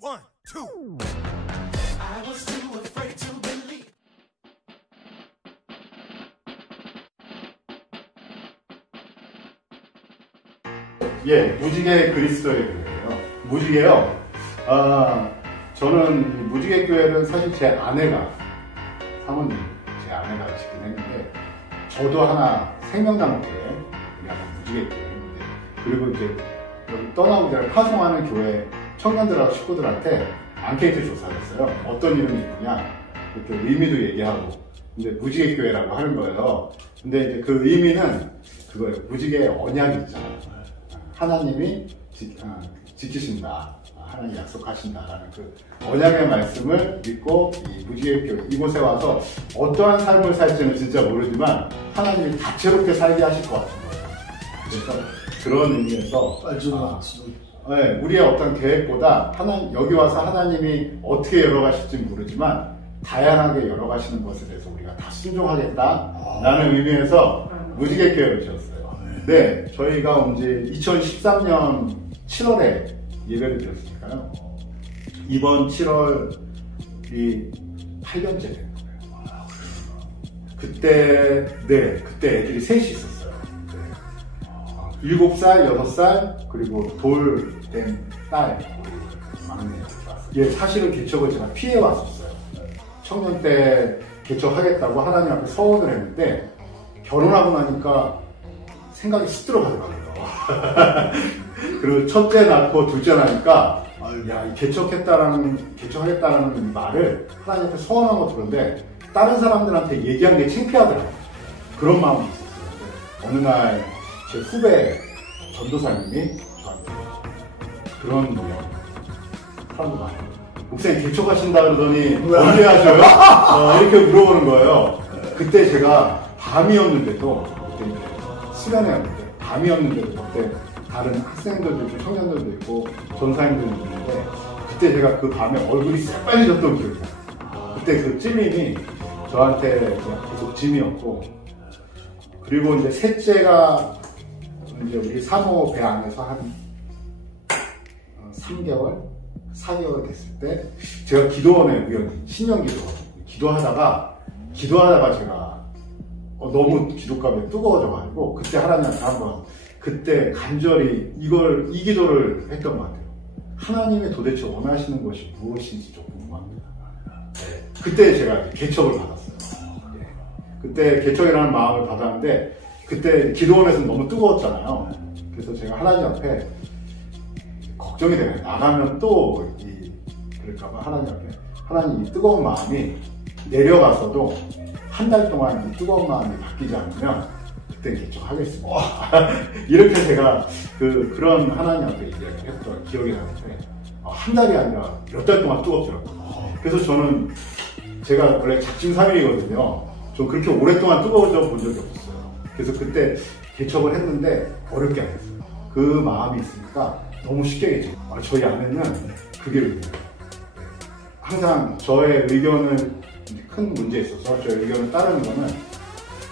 One, two. I was too afraid to believe. 예, 무지개 그리스도의 교회예요. 무지개요. 저는 무지개 교회는 사실 제 아내가 사모님, 제 아내가 짓긴 했는데 저도 하나 생명장로교회, 우리 하나 무지개 교회인데 그리고 이제 여기 떠나고자 파송하는 교회 청년들하고 식구들한테 앙케이트 조사를 했어요. 어떤 이름이 있느냐 이렇게 의미도 얘기하고 근데 무지개 교회라고 하는 거예요. 근데 이제 그 의미는 그거예요. 무지개 언약이 있잖아요. 하나님이 지키신다. 하나님 약속하신다라는 그 언약의 말씀을 믿고 이 무지개 교회 이곳에 와서 어떠한 삶을 살지는 진짜 모르지만 하나님이 다채롭게 살게 하실 것 같은 거예요. 그래서 그런 의미에서 네, 우리의 어떤 계획보다 여기 와서 하나님이 어떻게 열어가실지 모르지만 다양하게 열어가시는 것에 대해서 우리가 다 순종하겠다라는 의미에서 무지개 교회를 지었어요. 네, 저희가 이제 2013년 7월에 예배를 드렸으니까요. 이번 7월이 8년째 되는 거예요. 그때 애들이 셋이 있었어요. 7살, 6살, 그리고 돌 된 딸, 막내. 예, 사실은 개척을 제가 피해 왔었어요. 청년 때 개척하겠다고 하나님 앞에 서원을 했는데, 결혼하고 나니까 생각이 쑥 들어가더라고요. 그리고 첫째 낳고 둘째 나니까, 야, 개척하겠다라는 이 말을 하나님 앞에 서원한 거 들었는데, 다른 사람들한테 얘기한 게 창피하더라고요. 그런 마음이 있었어요. 어느 날, 제 후배 전도사님이 저한테 그런 사람도 많아요. 목사님 개척하신다 그러더니 언제 하셔요? 이렇게 물어보는 거예요. 그때 제가 밤이었는데도 그때 시간이었는데 밤이었는데도 그때 다른 학생들도 있고 청년들도 있고 전사님들도 있는데 그때 제가 그 밤에 얼굴이 새빨개졌던 기억이 나요. 그때 그 찜임이 저한테 계속 짐이었고 그리고 이제 셋째가 이제 우리 사모 배 안에서 한 3개월, 4개월 됐을 때 제가 기도원에 우연히 신년 기도하다가 제가 너무 기도감에 뜨거워져가지고 그때 하나님한테 한번 그때 간절히 이 기도를 했던 것 같아요. 하나님이 도대체 원하시는 것이 무엇인지 좀 궁금합니다. 네. 그때 제가 개척을 받았어요. 네. 그때 개척이라는 마음을 받았는데 그때 기도원에서는 너무 뜨거웠잖아요. 그래서 제가 하나님 앞에 걱정이 되네. 나가면 또 그럴까봐 하나님 앞에 하나님 이 뜨거운 마음이 내려가서도 한 달 동안 이 뜨거운 마음이 바뀌지 않으면 그때 개척하겠습니다. 이렇게 제가 그런 하나님 앞에 이야기를 했던 기억이 나는데 한 달이 아니라 몇 달 동안 뜨겁더라고요. 그래서 저는 제가 원래 작심삼일이거든요. 좀 그렇게 오랫동안 뜨거워져 본 적이 없어요. 그래서 그때 개척을 했는데 어렵게 안 했어요. 그 마음이 있으니까 너무 쉽게 개척. 저희 아내는 그게 의미예요. 항상 저의 의견을 큰 문제에 있어서 저의 의견을 따르는 거는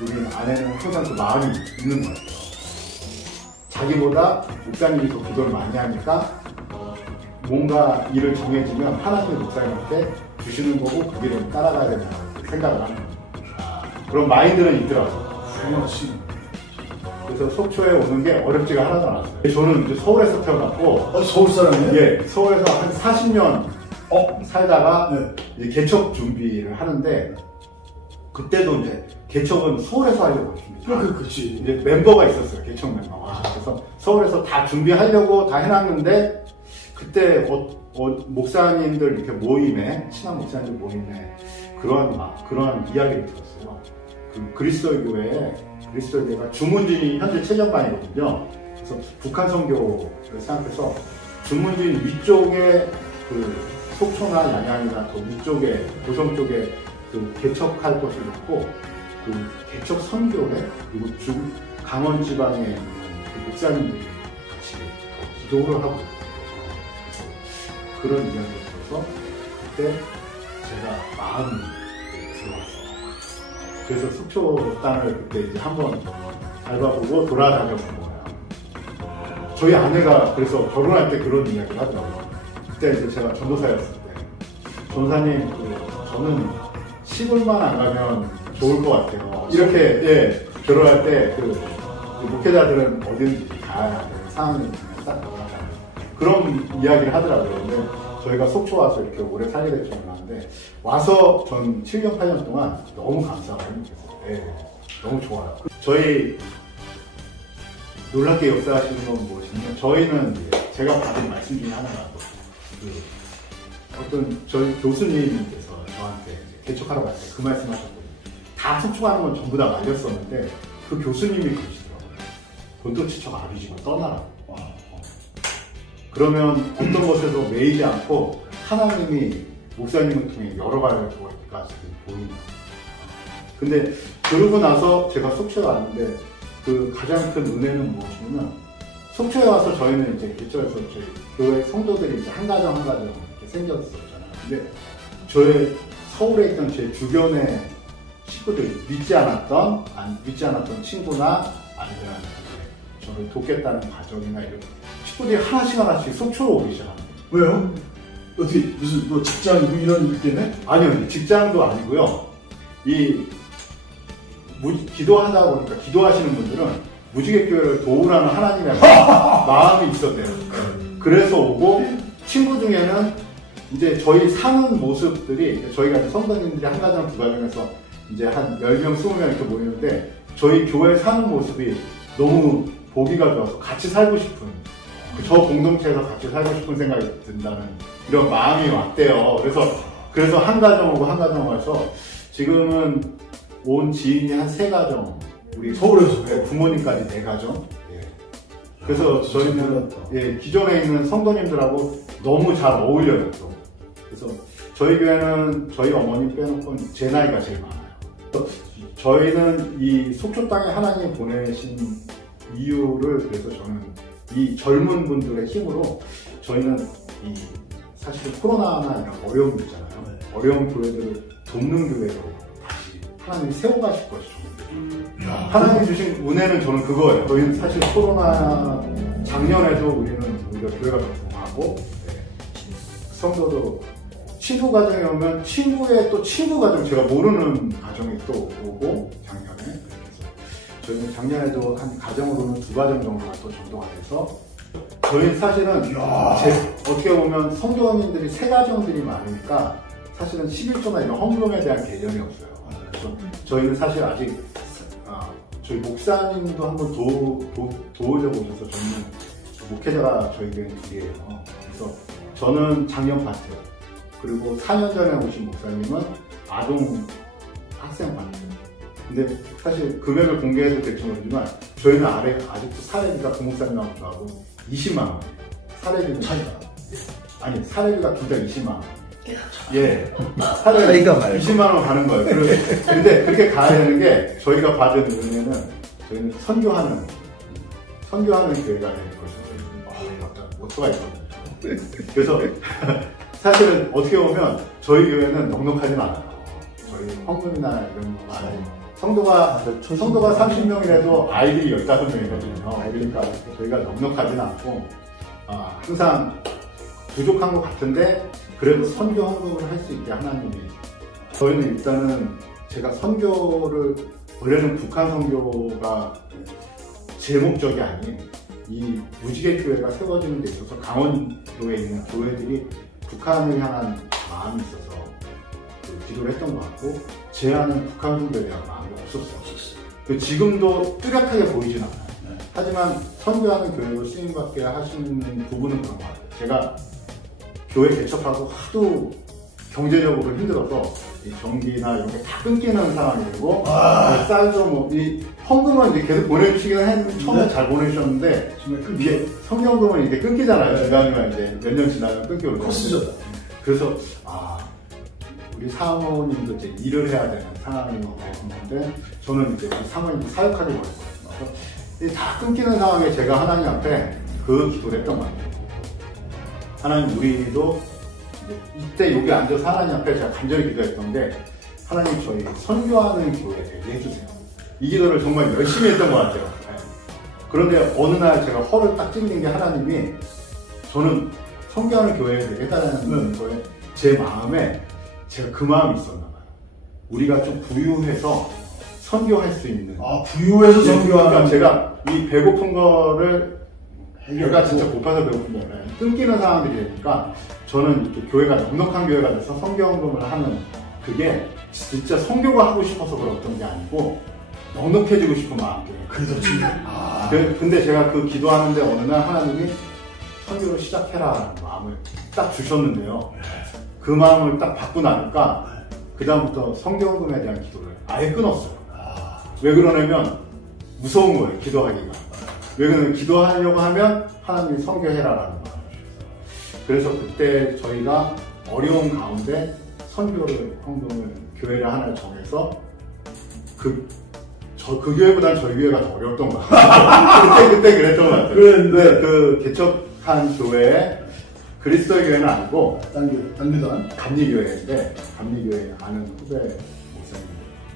우리 아내는 항상 그 마음이 있는 것 같아요. 자기보다 목사님이 더 기도를 많이 하니까 뭔가 일을 정해지면 하나님의 목사님한테 주시는 거고 그 길을 따라가야 된다고 생각을 하는 거예요. 그런 마인드는 있더라고요. 그래서 속초에 오는 게 어렵지가 하나도 않았어요. 저는 이제 서울에서 태어났고 서울 사람이에요? 예, 서울에서 한 40년 살다가 이제 개척 준비를 하는데 그때도 이제 개척은 서울에서 하려고 했습니다. 그렇지. 이제 멤버가 있었어요. 개척 멤버가. 그래서 서울에서 다 준비하려고 다 해놨는데 그때 목사님들 이렇게 모임에 친한 목사님들 모임에 그러한 이야기를 들었어요. 그리스도의 교회가 주문진이 현재 체전반이거든요. 그래서 북한 선교를 생각해서 주문진 위쪽에 속초나 양양이나 또 위쪽에 고성 쪽에 개척할 것을 놓고 개척 선교회 그리고 강원 지방에 있는 목사님들이 같이 기도를 하고 그런 이야기를 들어서 그때 제가 마음이 들어왔어요. 그래서 속초 땅을 그때 이제 한번 밟아보고 돌아다녀본 거예요. 저희 아내가 그래서 결혼할 때 그런 이야기를 하더라고요. 그때 이제 제가 전도사였을 때 전도사님 저는 시골만 안 가면 좋을 것 같아요. 이렇게 예, 결혼할 때 목회자들은 어딘지 가야 되는 상황이 딱 나타나요. 그런 이야기를 하더라고요. 근데 저희가 속초 와서 이렇게 오래 살게 될지 몰랐는데 와서 전 7년 8년 동안 너무 감사하고 행복했어요. 예, 너무 좋아요. 저희 놀랍게 역사하시는 건 무엇이냐면 저희는 이제 제가 받은 말씀 중에 하나가 어떤 저희 교수님께서 저한테 이제 개척하러 갔을 때 그 말씀하셨거든요. 다 속초가는 건 전부 다 말렸었는데 그 교수님이 그러시더라고요. 본토치처가 아비지만 떠나라. 그러면 어떤 것에도 매이지 않고 하나님이 목사님을 통해 여러 가지가 보인다. 근데 그러고 나서 제가 속초에 왔는데 그 가장 큰 은혜는 무엇이냐면 속초에 와서 저희는 이제 개척해서 저희 교회 성도들이 이제 한 가정 한 가정 이렇게 생겼었잖아요. 근데 저의 서울에 있던 제 주변의 식구들 믿지 않았던 친구나 아니면 저를 돕겠다는 가정이나 이런 친구들이 하나씩 속초로 오기 시작합니다. 왜요? 어떻게 무슨 뭐 직장 이런 일 때문에? 아니요, 직장도 아니고요. 기도하다 보니까 기도하시는 분들은 무지개교회를 도우라는 하나님의 마음이 있었대요. 그래서 오고 친구 중에는 이제 저희 사는 모습들이 저희가 이제 성도님들이 한 가정 두 가정에서 이제 한 10명, 20명 이렇게 모이는데 저희 교회 사는 모습이 너무 보기가 좋아서 같이 살고 싶은 저 공동체에서 같이 살고 싶은 생각이 든다는 이런 마음이 왔대요. 그래서 한 가정 오고 한 가정 와서 지금은 온 지인이 한 3가정 우리 서울에서 부모님까지 4가정. 예. 그래서 저희는 예, 기존에 있는 성도님들하고 너무 잘 어울려요. 또. 그래서 저희 교회는 저희 어머님 빼놓고 제 나이가 제일 많아요. 저희는 이 속초 땅에 하나님 보내신 이유를 그래서 저는 이 젊은 분들의 힘으로 저희는 사실 코로나나 이런 어려움이 있잖아요. 어려운 교회들을 돕는 교회로 다시 하나님이 세워가실 것이죠. 하나님 주신 은혜는 저는 그거예요. 저희는 사실 코로나 작년에도 우리는 오히려 교회가 더 부흥하고 성도도 친구 가정에 오면 친구의 또 친구 가정 제가 모르는 가정이 또 오고 작년에 그래서 저희는 작년에도 한 가정으로는 2가정 정도가 또 전도가 돼서 저희 사실은 어떻게 보면 성도님들이 3가정들이 많으니까 사실은 11조나 이런 헌금에 대한 개념이 없어요. 그래서 저희는 사실 아직 저희 목사님도 한번 도우려 보셔서 저는 목회자가 저희 교회는 2개예요. 그래서 저는 작년 파트 그리고 4년 전에 오신 목사님은 아동 학생 파트. 근데 사실 금액을 공개해도 될지 모르지만 저희는 아직도 사례비가 그 목사님하고 저하고 20만 원. 사례비는 차이가. 아니 사례비가 둘 다 20만 원. 예. 차이가 말고 20만 원 가는 거예요. 근데 그렇게 가야 되는 게 저희가 받은 은혜는 저희는 선교하는 교회가 될 것이고 모토가 있거든요. 그래서 사실은 어떻게 보면 저희 교회는 넉넉하진 않아요. 저희 헌금이나 이런 거 많아요. 성도가 30명이라도 아이들이 15명이거든요. 그러니까 저희가 넉넉하진 않고 항상 부족한 것 같은데 그래도 선교 헌금을 할 수 있게 하나님이 저희는 일단은 제가 선교를 원래는 북한 선교가 제 목적이 아닌 이 무지개 교회가 세워지는 데 있어서 강원도에 있는 교회들이 북한을 향한 마음이 있어서 기도를 했던 것 같고 제 안은 북한 선교에 대한 마음이 없었어요. 지금도 뚜렷하게 보이진 않아요. 하지만 선교하는 교회로 쓰임받게 하시는 부분은 그런 것 같아요. 제가 교회 개척하고 하도 경제적으로 힘들어서 이 전기나 이런 게 다 끊기는 상황이 되고 쌀도 이 헌금은 이제 계속 보내주시긴 했는데 처음에 잘 보내주셨는데 이게 성경금은 이제 끊기잖아요. 중간중간 이제 몇 년 지나면 끊기고 코스죠. 그래서 우리 사모님도 이제 일을 해야 되는 상황이 되는데 저는 이제 우리 사모님도 사역하게 버렸거든요. 그래서 다 끊기는 상황에 제가 하나님 앞에 그 기도를 했던 것 같아요. 하나님 우리도 이때 여기 앉아서 하나님 앞에 제가 간절히 기도했던 게 하나님 저희 선교하는 교회 되게 해주세요. 이 기도를 정말 열심히 했던 것 같아요. 그런데 어느 날 제가 허를 딱 찔린 게 하나님이 저는 성교하는 교회에 되게 해달라는 거에 제 마음에 제가 그 마음이 있었나 봐요. 우리가 좀 부유해서 선교할 수 있는. 아, 부유해서 선교하는. 그러니까 제가 이 배고픈 거를 배가 진짜 고파서 배고픈 게 아니라 끊기는 상황들이 되니까 저는 이렇게 교회가 넉넉한 교회가 돼서 선교운동을 하는 그게 진짜 선교가 하고 싶어서 그랬던 게 아니고 넉넉해지고 싶은 마음 때문에. 그렇지. 아. 근데 제가 그 기도하는데 어느 날 하나님이 선교를 시작해라라는 마음을 딱 주셨는데요. 그 마음을 딱 받고 나니까 그 다음부터 선교운동에 대한 기도를 아예 끊었어요. 왜 그러냐면 무서운 거예요. 기도하기가. 왜 그러냐면 기도하려고 하면 하나님이 선교해라라는 마음을 주셨어요. 그래서 그때 저희가 어려운 가운데 선교를 운동을 교회를 하나 정해서 그 교회보다는 저희 교회가 더 어려웠던 것 같아요. 그때 그랬던 것 같아요. 그런데 그 개척한 교회에 그리스도의 교회는 아니고 단교단 감리교회인데 감리교회 아는 후배 목사님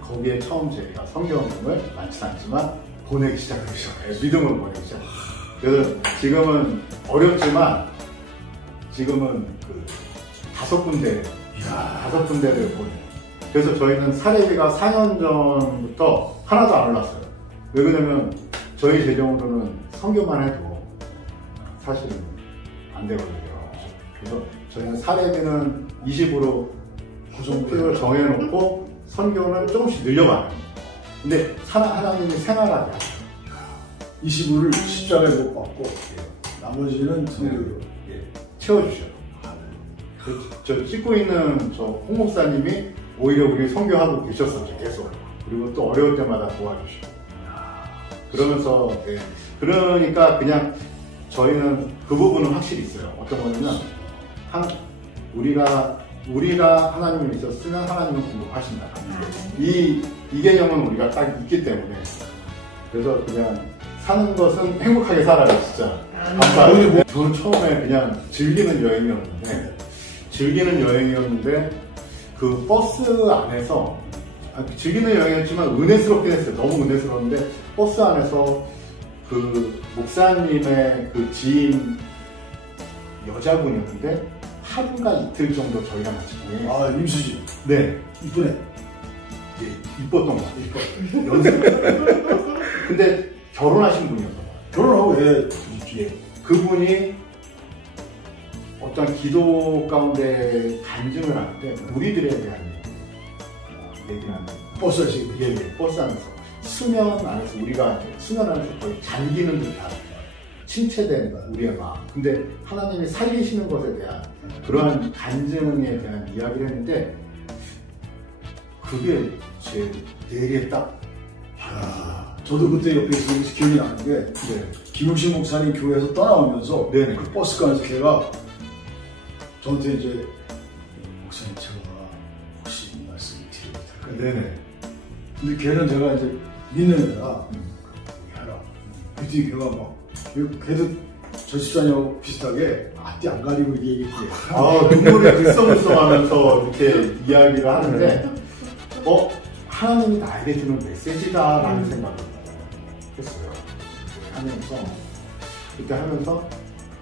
거기에 처음 저희가 선교운동을 많지 않지만 보내기 시작했죠. 믿음으로 보내기 시작했어요. 그래서 지금은 어렵지만 지금은 그 5 군데를 보내요. 그래서 저희는 사례비가 4년 전부터 하나도 안 올랐어요. 왜 그러냐면 저희 재정으로는 선교만 해도 사실은 안 되거든요. 그래서 저희는 사례비는 20으로 구성표를 정해놓고 선교는 조금씩 늘려가요. 근데 하나님이 생활하게 하죠. 20불을 십자가에 못 받고 나머지는 선교로 채워주셔요. 저 찍고 있는 저 홍 목사님이 오히려 우리 선교하고 계셨었죠. 계속. 그리고 또 어려울 때마다 도와주시고. 그러면서 그러니까 그냥 저희는 그 부분은 확실히 있어요. 어떤 거냐면 우리가 하나님을 믿었으면 하나님은 공급하신다. 이 개념은 우리가 딱 있기 때문에 그래서 그냥 사는 것은 행복하게 살아요. 진짜. 감사해요. 저는 처음에 그냥 즐기는 여행이었는데 그 버스 안에서 즐기는 여행이었지만 은혜스럽긴 했어요. 너무 은혜스러운데 버스 안에서 그 목사님의 그 지인 여자분이었는데 하루가 이틀 정도 저희랑 같이 보내요. 아, 임수지. 네. 이쁘네. 예, 이뻤던 것 같아요. 연습. 근데 결혼하신 분이었어요. 결혼하고 예. 그분이 어떤 기도 가운데 간증을 하는데 우리들에 대한 얘기를 하는 버스에서 버스 안에서 수면 안에서 우리가 수면 안에서 거의 잠기는 듯한 침체된 우리의 마음. 근데 하나님이 살리시는 것에 대한 그러한 간증에 대한 이야기를 했는데 그게 제 뇌리에 딱 저도 그때 옆에 있어서 기억이 나는 게 김용신 목사님 교회에서 떠나오면서 그 버스가에서 걔가 저한테 이제 목사님 제가 혹시 말씀 드려도 될까요? 네네. 근데 걔는 제가 이제 믿는 애라 하라. 그랬더니 걔가 막 걔도 저 집사님하고 비슷하게 앞뒤 안 가리고 이게 눈물이 글썽글썽하면서 이렇게 이야기를 하는데 하나님이 나에게 주는 메시지다라는 생각을 했어요.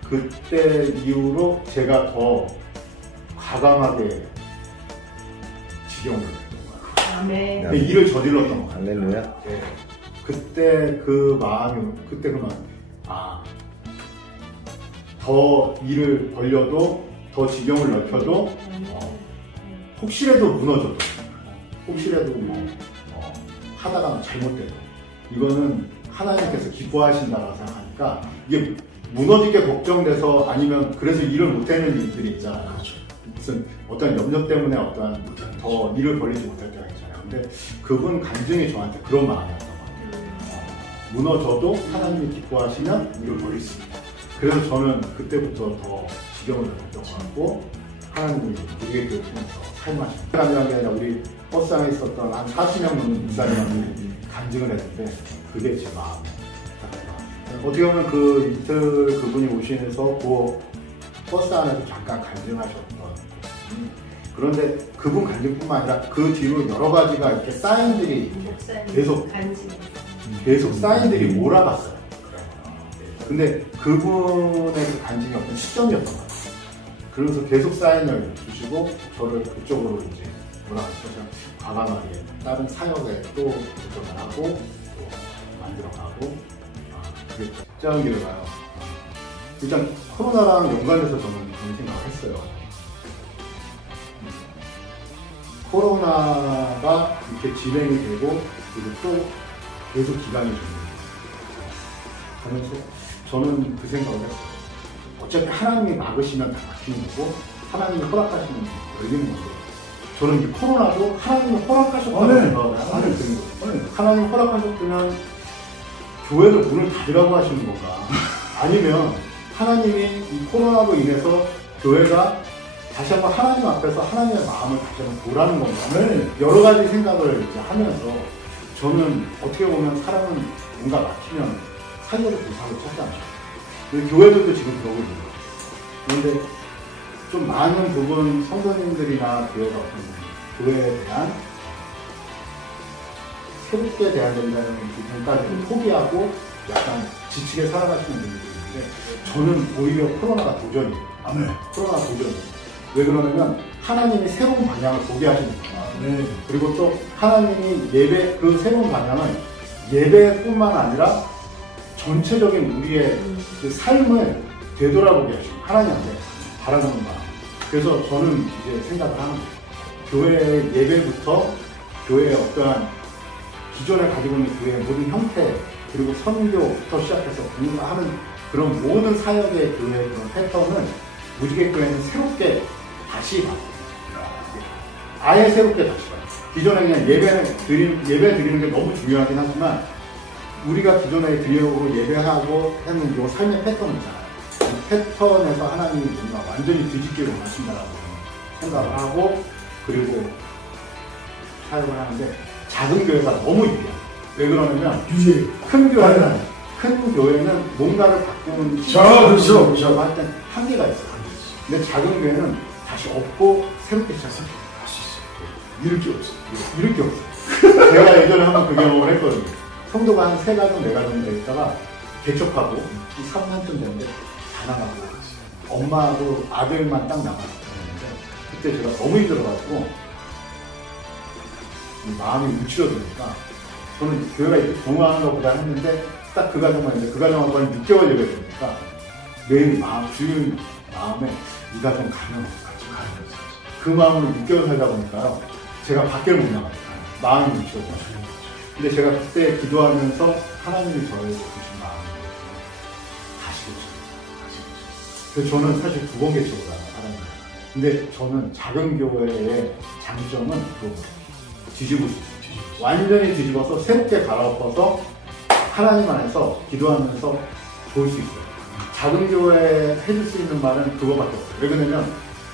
그때 이후로 제가 더 과감하게 지경을 했던 것 같아요. 아멘. 일을 저질렀던 것 같아요. 할렐루야. 네. 그때 그 마음이 더 일을 벌려도 더 지경을 넓혀도 혹시라도 무너져도 혹시라도 하다가 잘못돼도 이거는 하나님께서 기뻐하신다고 생각하니까 이게 무너지게 걱정돼서 아니면 그래서 일을 못하는 일들이 있잖아요. 그렇죠. 무슨 어떤 염려 때문에 더 일을 벌리지 못할 때가 있잖아요. 근데 그분 간증이 저한테 그런 마음이었던 것 같아요. 무너져도 하나님이 기뻐하시면 일을 벌릴 수 있다. 그래서 저는 그때부터 더 지경을 넓혔던 것 같고 하나님이 우리의 교회를 통해서 삶하시는 사람이란 게 아니라 우리 버스 안에 있었던 한 40명 넘는 목사님한테 간증을 했는데 그게 제 마음에 어떻게 보면 그 이틀 그분이 오시면서 그 버스 안에서 잠깐 간증하셨던 그런데 그분 간증뿐만 아니라 그 뒤로 여러 가지가 이렇게 사인들이 계속 사인들이 몰아갔어요. 근데 그분의 그 간증이 어떤 시점이었던 것 같아요. 그러면서 계속 사인을 주시고 저를 그쪽으로 이제 뭐라 그러죠? 과감하게 다른 사역에 또 도전을 하고 또 만들어가고 그게 특정 결과요. 일단 코로나랑 연관돼서 저는 그런 생각을 했어요. 코로나가 이렇게 진행이 되고 그리고 또 계속 기간이 줍니다. 그래서 저는 그 생각을 했어요. 어차피 하나님이 막으시면 다 막히는 거고 하나님이 허락하시면 열리는 건데 저는 이 코로나도 하나님이 허락하셨다고 생각을 하는 거예요. 하나님이 허락하셨으면 교회를 문을 닫으라고 하시는 건가? 아니면 하나님이 이 코로나로 인해서 교회가 다시 한번 하나님 앞에서 하나님의 마음을 다시 한번 보라는 건가? 여러 가지 생각을 이제 하면서 저는 어떻게 보면 사람은 뭔가 막히면 사리를 불사를 찾지 않죠. 교회들도 지금 그러고 있는 거예요. 그런데 좀 많은 부분 성도님들이나 교회가 어떤 교회에 대한 새롭게 돼야 된다는 부분까지 포기하고 약간 지치게 살아가시는 분들이 있는데 저는 오히려 코로나가 도전이에요. 코로나가 도전이에요. 왜 그러냐면 하나님이 새로운 방향을 보게 하시는 거예요. 그리고 또 하나님이 예배, 그 새로운 방향은 예배뿐만 아니라 전체적인 우리의 그 삶을 되돌아보게 하시고 하나님한테 바라보는 마음. 그래서 저는 이제 생각을 하는 거예요. 교회의 예배부터 교회의 어떠한 기존에 가지고 있는 교회의 모든 형태 그리고 선교부터 시작해서 하는 그런 모든 사역의 교회의 그런 패턴을 무지개교회는 새롭게 다시 봐요. 아예 새롭게 다시 봐요. 기존에 그냥 예배 드리는 게 너무 중요하긴 하지만 우리가 기존에 드리려고 예배하고 하는 요 삶의 패턴 있잖아요. 이 패턴에서 하나님이 뭔가 완전히 뒤집기를 원하신다라고 생각을 하고 그리고 사역을 하는데 작은 교회가 너무 유리해요. 왜 그러냐면 큰 교회는 뭔가를 바꾸는 그렇죠. 할 때 한계가 있어요. 근데 작은 교회는 다시 없고 새롭게 시작할 수 있어요. 이럴 게 없어요. 이럴 게 없어요. 제가 예전에 한번 그 경험을 했거든요. 성도가 한 3가정, 4가정 돼 있다가 개척하고 3년쯤 됐는데 다 나가고 엄마하고 아들만 딱 나갔었는데 그때 제가 너무 힘들어가지고 마음이 움츠러드니까 저는 교회가 이렇게 동화하는 것보다 했는데 딱 그 가정만 있는데 그 가정하고 한 6개월 예배 되니까 매일 주인 마음에 이 가정 가면 같이 가야 돼. 그 마음으로 6개월 살다 보니까요 제가 밖을 못 나가요. 마음이 움츠러져요. 근데 제가 그때 기도하면서 하나님이 저에게 주신 마음을 다시 고쳐요. 그래서 저는 사실 2번 개척을 하는 거예요. 근데 저는 작은 교회의 장점은 또 뒤집을 수 있어요. 완전히 뒤집어서 새롭게 갈아엎어서 하나님 안에서 기도하면서 좋을 수 있어요. 작은 교회에 해줄 수 있는 말은 그거밖에 없어요. 왜 그러냐면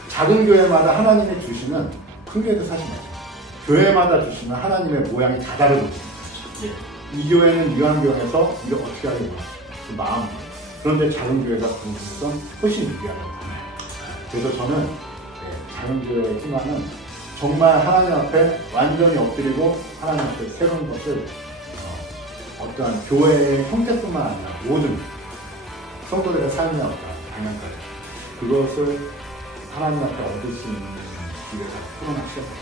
작은 교회마다 하나님이 주시는 큰 교회도 사실 맞아요. 교회마다 주시는 하나님의 모양이 다 다르거든요. 이 교회는 이러한 교회에서 이걸 어떻게 하려고 그 마음. 그런데 작은 교회가 그런 부분에서 훨씬 유리하다고 합니다. 그래서 저는 작은 교회의 희망은 정말 하나님 앞에 완전히 엎드리고 하나님 앞에 새로운 것을 어떠한 교회의 형태뿐만 아니라 모든 성도들의 삶의 어떤 방향까지 그것을 하나님 앞에 얻을 수 있는 기회가 코로나 시작입니다.